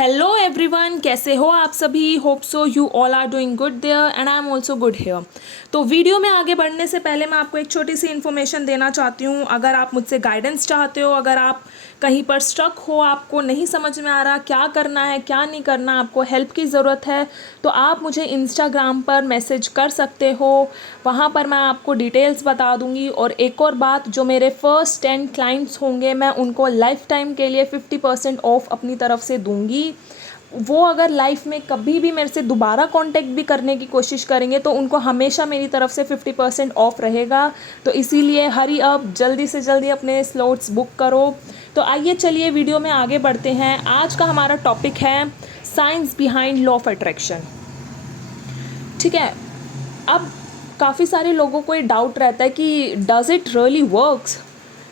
Hello everyone, कैसे हो आप सभी। Hope so you all are doing good there and I am also good here. तो video में आगे बढ़ने से पहले मैं आपको एक छोटी सी इन्फॉर्मेशन देना चाहती हूँ। अगर आप मुझसे गाइडेंस चाहते हो, अगर आप कहीं पर स्टक हो, आपको नहीं समझ में आ रहा क्या करना है क्या नहीं करना, आपको हेल्प की ज़रूरत है, तो आप मुझे इंस्टाग्राम पर मैसेज कर सकते हो। वहाँ पर मैं आपको डिटेल्स बता दूँगी। और एक और बात, जो मेरे फर्स्ट 10 क्लाइंट्स होंगे मैं उनको लाइफ टाइम के लिए 50% ऑफ अपनी तरफ से दूँगी। वो अगर लाइफ में कभी भी मेरे से दोबारा कांटेक्ट भी करने की कोशिश करेंगे तो उनको हमेशा मेरी तरफ से 50% ऑफ रहेगा। तो इसीलिए हरी अप, जल्दी से जल्दी अपने स्लॉट्स बुक करो। तो आइए चलिए वीडियो में आगे बढ़ते हैं। आज का हमारा टॉपिक है science behind law of attraction. ठीक है। अब काफ़ी सारे लोगों को ये डाउट रहता है कि does it really works.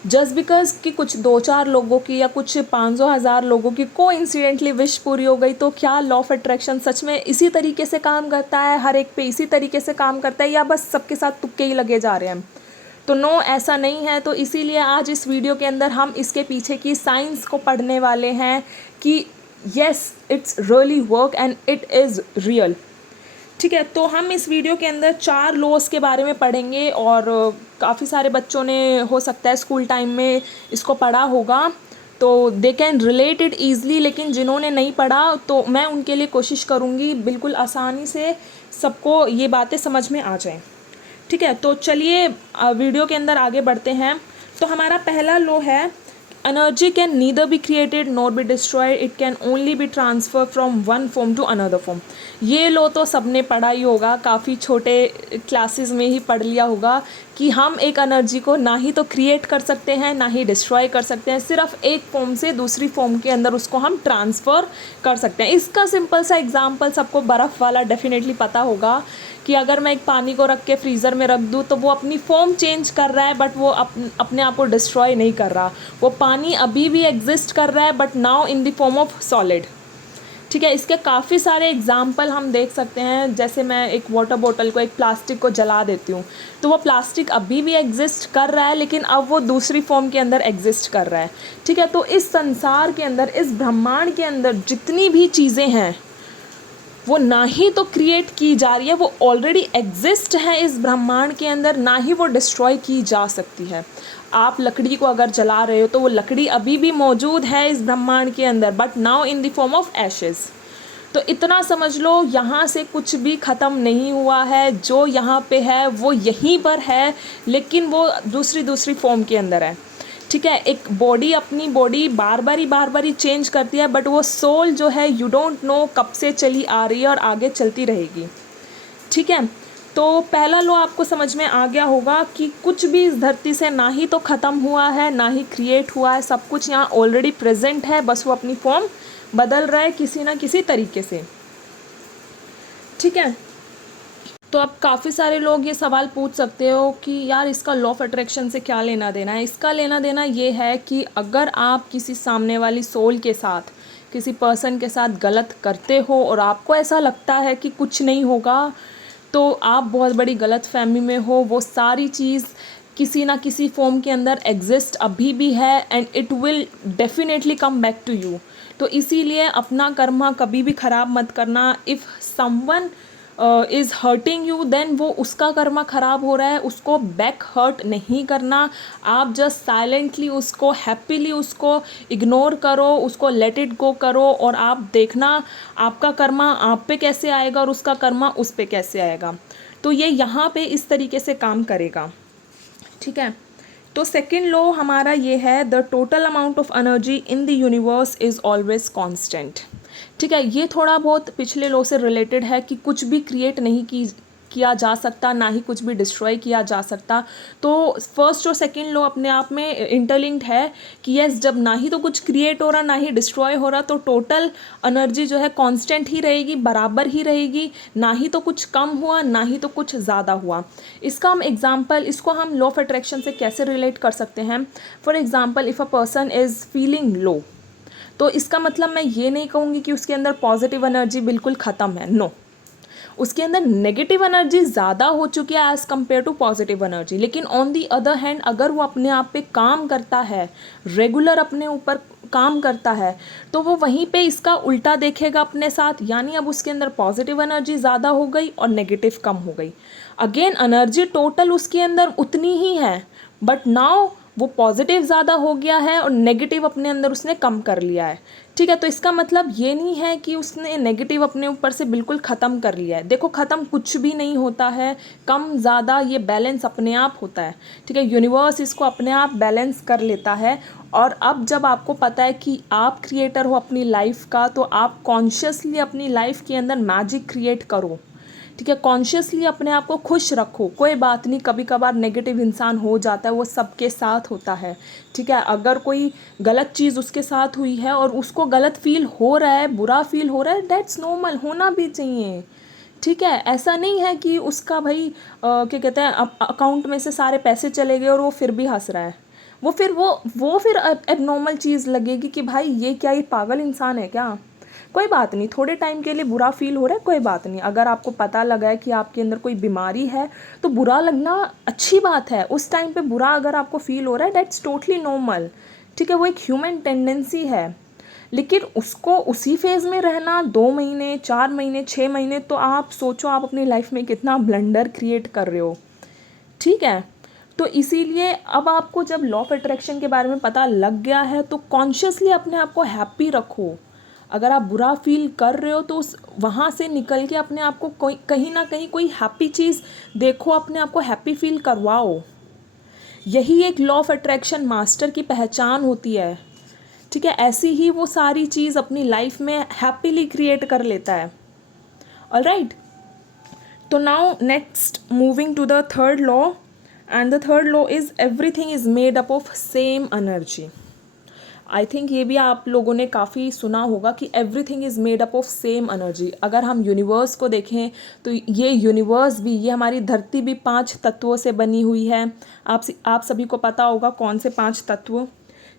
Just because कि कुछ 2-4 लोगों की या कुछ 500,000 लोगों की कोइंसिडेंटली विश पूरी हो गई, तो क्या लॉ ऑफ अट्रैक्शन सच में इसी तरीके से काम करता है, हर एक पे इसी तरीके से काम करता है, या बस सबके साथ तुक्के ही लगे जा रहे हैं। तो नो, ऐसा नहीं है। तो इसीलिए आज इस वीडियो के अंदर हम इसके पीछे की साइंस को पढ़ने वाले हैं कि yes, it's really work and it is real. ठीक है। तो हम इस वीडियो के अंदर 4 लॉस के बारे में पढ़ेंगे और काफ़ी सारे बच्चों ने हो सकता है स्कूल टाइम में इसको पढ़ा होगा, तो they can relate it easily. लेकिन जिन्होंने नहीं पढ़ा तो मैं उनके लिए कोशिश करूँगी बिल्कुल आसानी से सबको ये बातें समझ में आ जाएं। ठीक है। तो चलिए वीडियो के अंदर आगे बढ़ते हैं। तो हमारा पहला लॉ है, energy can neither be created nor be destroyed, it can only be transfer from one form to another form. ये लो तो सबने पढ़ा ही होगा, काफ़ी छोटे क्लासेस में ही पढ़ लिया होगा कि हम एक एनर्जी को ना ही तो क्रिएट कर सकते हैं ना ही डिस्ट्रॉय कर सकते हैं, सिर्फ एक फॉर्म से दूसरी फॉर्म के अंदर उसको हम ट्रांसफ़र कर सकते हैं। इसका सिंपल सा एग्जांपल सबको बर्फ़ वाला डेफिनेटली पता होगा कि अगर मैं एक पानी को रख के फ्रीज़र में रख दूँ तो वो अपनी फॉर्म चेंज कर रहा है, बट वो अपने आप को डिस्ट्रॉय नहीं कर रहा। वो पानी अभी भी एग्जिस्ट कर रहा है, but now in the form of solid. ठीक है। इसके काफ़ी सारे एग्जाम्पल हम देख सकते हैं। जैसे मैं एक वाटर बोतल को, एक प्लास्टिक को जला देती हूँ तो वो प्लास्टिक अभी भी एग्जिस्ट कर रहा है, लेकिन अब वो दूसरी फॉर्म के अंदर एग्जिस्ट कर रहा है। ठीक है। तो इस संसार के अंदर, इस ब्रह्मांड के अंदर जितनी भी चीज़ें हैं वो ना ही तो क्रिएट की जा रही है, वो ऑलरेडी एग्जिस्ट है इस ब्रह्मांड के अंदर, ना ही वो डिस्ट्रॉय की जा सकती है। आप लकड़ी को अगर जला रहे हो तो वो लकड़ी अभी भी मौजूद है इस ब्रह्मांड के अंदर, but now in the form of ashes. तो इतना समझ लो, यहाँ से कुछ भी ख़त्म नहीं हुआ है। जो यहाँ पे है वो यहीं पर है, लेकिन वो दूसरी फॉर्म के अंदर है। ठीक है। एक बॉडी अपनी बॉडी बार बार ही चेंज करती है, बट वो सोल जो है यू डोंट नो कब से चली आ रही है और आगे चलती रहेगी। ठीक है। तो पहला लॉ आपको समझ में आ गया होगा कि कुछ भी इस धरती से ना ही तो ख़त्म हुआ है ना ही क्रिएट हुआ है, सब कुछ यहाँ ऑलरेडी प्रेजेंट है, बस वो अपनी फॉर्म बदल रहा है किसी ना किसी तरीके से। ठीक है। तो अब काफ़ी सारे लोग ये सवाल पूछ सकते हो कि यार इसका लॉ ऑफ अट्रैक्शन से क्या लेना देना है। इसका लेना देना ये है कि अगर आप किसी सामने वाली सोल के साथ, किसी पर्सन के साथ गलत करते हो और आपको ऐसा लगता है कि कुछ नहीं होगा, तो आप बहुत बड़ी गलत फहमी में हो। वो सारी चीज़ किसी ना किसी फॉर्म के अंदर एग्जिस्ट अभी भी है and it will definitely come back to you. तो इसीलिए अपना कर्मा कभी भी ख़राब मत करना। If someone is hurting you, then वो उसका कर्मा ख़राब हो रहा है, उसको बैक हर्ट नहीं करना। आप जस्ट साइलेंटली उसको, हैप्पीली उसको इग्नोर करो, उसको लेट इट गो करो, और आप देखना आपका कर्मा आप पे कैसे आएगा और उसका कर्मा उस पे कैसे आएगा। तो ये यहाँ पे इस तरीके से काम करेगा। ठीक है। तो सेकेंड लॉ हमारा ये है, the total amount of energy in the universe is always constant. ठीक है। ये थोड़ा बहुत पिछले लॉ से रिलेटेड है कि कुछ भी क्रिएट नहीं किया जा सकता, ना ही कुछ भी डिस्ट्रॉय किया जा सकता। तो फर्स्ट और सेकंड लॉ अपने आप में इंटरलिंक्ड है कि यस, जब ना ही तो कुछ क्रिएट हो रहा ना ही डिस्ट्रॉय हो रहा, तो टोटल एनर्जी जो है कांस्टेंट ही रहेगी, बराबर ही रहेगी। ना ही तो कुछ कम हुआ ना ही तो कुछ ज़्यादा हुआ। इसका हम एग्जाम्पल, इसको हम लॉ ऑफ अट्रैक्शन से कैसे रिलेट कर सकते हैं। For example, if a person is feeling low, तो इसका मतलब मैं ये नहीं कहूँगी कि उसके अंदर पॉजिटिव एनर्जी बिल्कुल ख़त्म है। नो, उसके अंदर नेगेटिव एनर्जी ज़्यादा हो चुकी है as compare to positive energy. लेकिन ऑन दी अदर हैंड, अगर वो अपने आप पे काम करता है, रेगुलर अपने ऊपर काम करता है तो वो वहीं पे इसका उल्टा देखेगा अपने साथ, यानी अब उसके अंदर पॉजिटिव एनर्जी ज़्यादा हो गई और नेगेटिव कम हो गई। अगेन एनर्जी टोटल उसके अंदर उतनी ही है, बट नाउ वो पॉजिटिव ज़्यादा हो गया है और नेगेटिव अपने अंदर उसने कम कर लिया है। ठीक है, तो इसका मतलब ये नहीं है कि उसने नेगेटिव अपने ऊपर से बिल्कुल ख़त्म कर लिया है। देखो, ख़त्म कुछ भी नहीं होता है, कम ज़्यादा ये बैलेंस अपने आप होता है। ठीक है, यूनिवर्स इसको अपने आप बैलेंस कर लेता है। और अब जब आपको पता है कि आप क्रिएटर हो अपनी लाइफ का, तो आप कॉन्शियसली अपनी लाइफ के अंदर मैजिक क्रिएट करो। ठीक है, कॉन्शियसली अपने आप को खुश रखो। कोई बात नहीं, कभी कभार नेगेटिव इंसान हो जाता है, वो सबके साथ होता है। ठीक है, अगर कोई गलत चीज़ उसके साथ हुई है और उसको गलत फील हो रहा है, बुरा फील हो रहा है, दैट्स नॉर्मल, होना भी चाहिए। ठीक है, ऐसा नहीं है कि उसका भाई क्या कहते हैं, अकाउंट में से सारे पैसे चले गए और वो फिर भी हंस रहा है। वो फिर एबनॉर्मल चीज़ लगेगी कि भाई ये क्या, ये पागल इंसान है क्या। कोई बात नहीं, थोड़े टाइम के लिए बुरा फील हो रहा है, कोई बात नहीं। अगर आपको पता लगा है कि आपके अंदर कोई बीमारी है तो बुरा लगना अच्छी बात है। उस टाइम पे बुरा अगर आपको फील हो रहा है, दैट्स टोटली नॉर्मल। ठीक है, वो एक ह्यूमन टेंडेंसी है। लेकिन उसको उसी फेज़ में रहना 2 महीने, 4 महीने, 6 महीने, तो आप सोचो आप अपनी लाइफ में कितना ब्लंडर क्रिएट कर रहे हो। ठीक है, तो इसीलिए अब आपको जब लॉ ऑफ अट्रैक्शन के बारे में पता लग गया है तो कॉन्शियसली अपने आप को हैप्पी रखो। अगर आप बुरा फील कर रहे हो तो उस वहाँ से निकल के अपने आप को कोई कहीं ना कहीं कोई हैप्पी चीज़ देखो, अपने आप को हैप्पी फील करवाओ। यही एक लॉ ऑफ अट्रैक्शन मास्टर की पहचान होती है। ठीक है, ऐसी ही वो सारी चीज़ अपनी लाइफ में हैप्पीली क्रिएट कर लेता है। ऑलराइट, तो now next moving to the third law, and the third law is everything is made up of same energy. I think ये भी आप लोगों ने काफ़ी सुना होगा कि everything is made up of same energy. अगर हम यूनिवर्स को देखें तो ये यूनिवर्स भी, ये हमारी धरती भी 5 तत्वों से बनी हुई है। आप सभी को पता होगा कौन से 5 तत्व।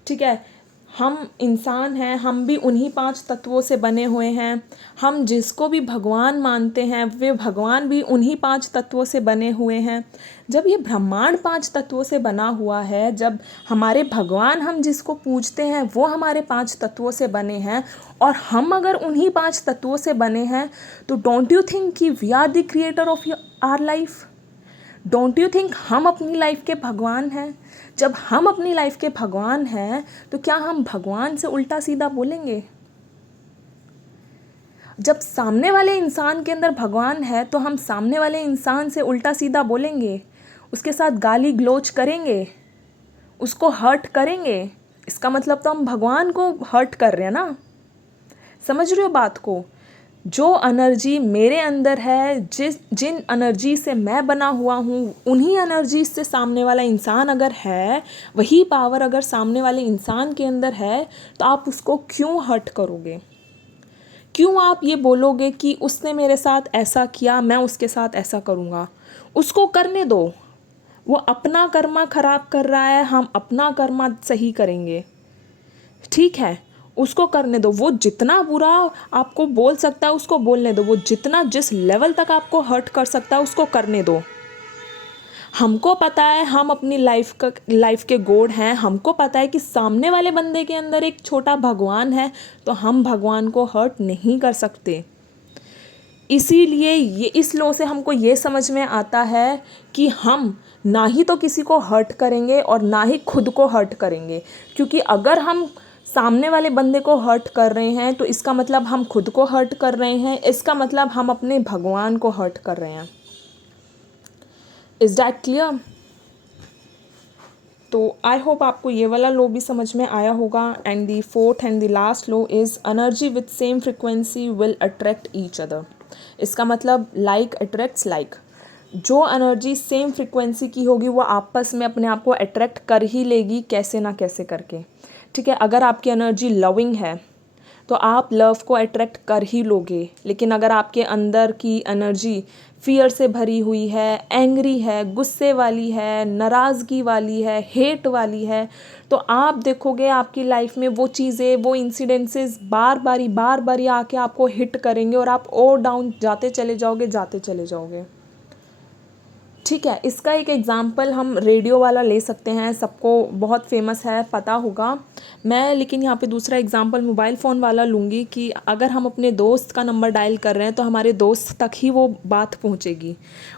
ठीक है, हम इंसान हैं, हम भी उन्हीं 5 तत्वों से बने हुए हैं। हम जिसको भी भगवान मानते हैं वे भगवान भी उन्हीं 5 तत्वों से बने हुए हैं। जब ये ब्रह्मांड 5 तत्वों से बना हुआ है, जब हमारे भगवान हम जिसको पूजते हैं वो हमारे 5 तत्वों से बने हैं, और हम अगर उन्हीं 5 तत्वों से बने हैं, तो डोंट यू थिंक कि we are the creator of our life? Don't you think हम अपनी लाइफ के भगवान हैं? जब हम अपनी लाइफ के भगवान हैं तो क्या हम भगवान से उल्टा सीधा बोलेंगे? जब सामने वाले इंसान के अंदर भगवान है तो हम सामने वाले इंसान से उल्टा सीधा बोलेंगे, उसके साथ गाली गलौज करेंगे, उसको हर्ट करेंगे। इसका मतलब तो हम भगवान को हर्ट कर रहे हैं ना। समझ रहे हो बात को? जो एनर्जी मेरे अंदर है, जिन एनर्जी से मैं बना हुआ हूँ, उन्हीं एनर्जी से सामने वाला इंसान अगर है, वही पावर अगर सामने वाले इंसान के अंदर है, तो आप उसको क्यों हर्ट करोगे? क्यों आप ये बोलोगे कि उसने मेरे साथ ऐसा किया, मैं उसके साथ ऐसा करूँगा? उसको करने दो, वो अपना कर्मा खराब कर रहा है, हम अपना कर्मा सही करेंगे। ठीक है, उसको करने दो। वो जितना बुरा आपको बोल सकता है उसको बोलने दो। वो जितना जिस लेवल तक आपको हर्ट कर सकता है उसको करने दो। हमको पता है हम अपनी लाइफ के गॉड हैं। हमको पता है कि सामने वाले बंदे के अंदर एक छोटा भगवान है, तो हम भगवान को हर्ट नहीं कर सकते। इसीलिए ये इस लॉ से हमको ये समझ में आता है कि हम ना ही तो किसी को हर्ट करेंगे और ना ही खुद को हर्ट करेंगे। क्योंकि अगर हम सामने वाले बंदे को हर्ट कर रहे हैं तो इसका मतलब हम खुद को हर्ट कर रहे हैं, इसका मतलब हम अपने भगवान को हर्ट कर रहे हैं। Is that clear? तो आई होप आपको ये वाला लॉ भी समझ में आया होगा। And the fourth and the last law is energy with same frequency will attract each other. इसका मतलब लाइक अट्रैक्ट्स लाइक। जो एनर्जी सेम फ्रिक्वेंसी की होगी वो आपस में अपने आप को अट्रैक्ट कर ही लेगी, कैसे ना कैसे करके। ठीक है, अगर आपकी एनर्जी लविंग है तो आप लव को अट्रैक्ट कर ही लोगे। लेकिन अगर आपके अंदर की एनर्जी फियर से भरी हुई है, एंग्री है, गुस्से वाली है, नाराज़गी वाली है, हेट वाली है, तो आप देखोगे आपकी लाइफ में वो चीज़ें, वो इंसिडेंसेस बार बारी आके आपको हिट करेंगे और आप और डाउन जाते चले जाओगे। ठीक है, इसका एक एग्ज़ाम्पल हम रेडियो वाला ले सकते हैं, सबको बहुत फेमस है, पता होगा। मैं लेकिन यहाँ पे दूसरा एग्ज़ाम्पल मोबाइल फ़ोन वाला लूँगी कि अगर हम अपने दोस्त का नंबर डायल कर रहे हैं तो हमारे दोस्त तक ही वो बात पहुँचेगी,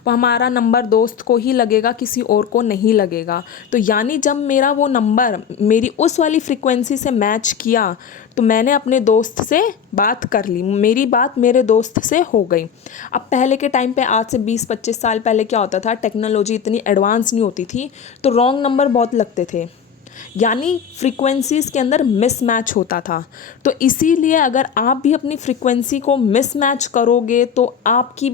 वो हमारा नंबर दोस्त को ही लगेगा, किसी और को नहीं लगेगा। तो यानी जब मेरा वो नंबर मेरी उस वाली फ्रिक्वेंसी से मैच किया तो मैंने अपने दोस्त से बात कर ली, मेरी बात मेरे दोस्त से हो गई। अब पहले के टाइम पे, आज से 20-25 साल पहले क्या होता था, टेक्नोलॉजी इतनी एडवांस नहीं होती थी, तो रॉन्ग नंबर बहुत लगते थे, यानी फ्रीक्वेंसीज़ के अंदर मिसमैच होता था। तो इसीलिए अगर आप भी अपनी फ्रीक्वेंसी को मिसमैच करोगे तो आपकी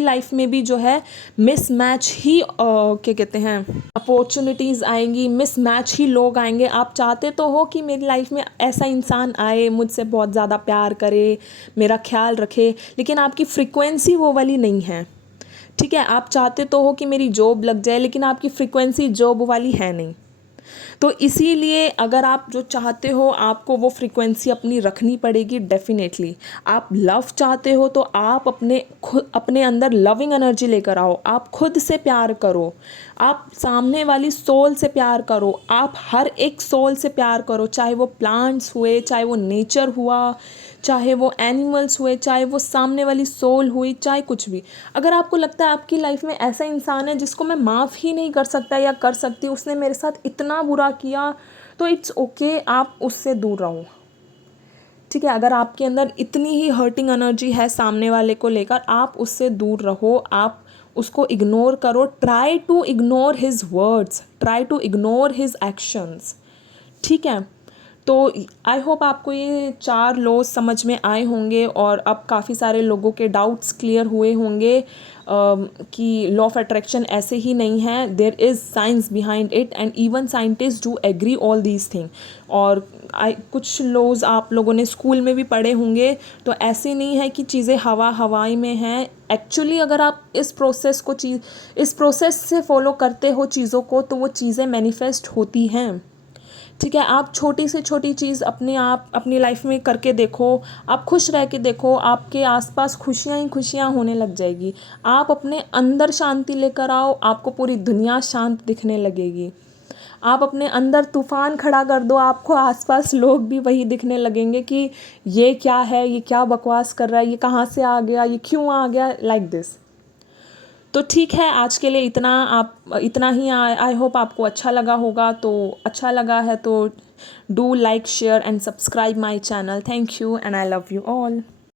लाइफ में भी जो है मिसमैच ही क्या कहते हैं, अपॉर्चुनिटीज़ आएंगी, मिसमैच ही लोग आएंगे। आप चाहते तो हो कि मेरी लाइफ में ऐसा इंसान आए, मुझसे बहुत ज़्यादा प्यार करे, मेरा ख्याल रखे, लेकिन आपकी फ्रीक्वेंसी वो वाली नहीं है। ठीक है, आप चाहते तो हो कि मेरी जॉब लग जाए, लेकिन आपकी फ्रीक्वेंसी जॉब वाली है नहीं। तो इसीलिए अगर आप जो चाहते हो आपको वो फ्रीक्वेंसी अपनी रखनी पड़ेगी डेफिनेटली। आप लव चाहते हो तो आप अपने अंदर लविंग एनर्जी लेकर आओ, आप खुद से प्यार करो, आप सामने वाली सोल से प्यार करो, आप हर एक सोल से प्यार करो, चाहे वो प्लांट्स हुए, चाहे वो नेचर हुआ, चाहे वो एनिमल्स हुए, चाहे वो सामने वाली सोल हुई, चाहे कुछ भी। अगर आपको लगता है आपकी लाइफ में ऐसा इंसान है जिसको मैं माफ़ ही नहीं कर सकता या कर सकती, उसने मेरे साथ इतना बुरा किया, तो इट्स ओके, आप उससे दूर रहो। ठीक है, अगर आपके अंदर इतनी ही हर्टिंग एनर्जी है सामने वाले को लेकर, आप उससे दूर रहो, आप उसको इग्नोर करो, try to ignore his words, try to ignore his actions. ठीक है, तो आई होप आपको ये 4 लॉज समझ में आए होंगे और अब काफ़ी सारे लोगों के डाउट्स क्लियर हुए होंगे कि लॉ ऑफ अट्रैक्शन ऐसे ही नहीं है, there is science behind it and even scientist do agree all these thing. और कुछ लॉज आप लोगों ने स्कूल में भी पढ़े होंगे, तो ऐसे नहीं है कि चीज़ें हवाई में हैं। एक्चुअली अगर आप इस प्रोसेस से फॉलो करते हो चीज़ों को, तो वो चीज़ें मैनिफेस्ट होती हैं। ठीक है, आप छोटी से छोटी चीज़ अपनी लाइफ में करके देखो, आप खुश रह के देखो, आपके आसपास खुशियाँ ही खुशियाँ होने लग जाएगी। आप अपने अंदर शांति लेकर आओ, आपको पूरी दुनिया शांत दिखने लगेगी। आप अपने अंदर तूफान खड़ा कर दो, आपको आसपास लोग भी वही दिखने लगेंगे कि ये क्या है, ये क्या बकवास कर रहा है, ये कहाँ से आ गया, ये क्यों आ गया, लाइक दिस। तो ठीक है, आज के लिए इतना ही। आई होप आपको अच्छा लगा होगा, तो अच्छा लगा है तो do like, share and subscribe my channel. Thank you and I love you all.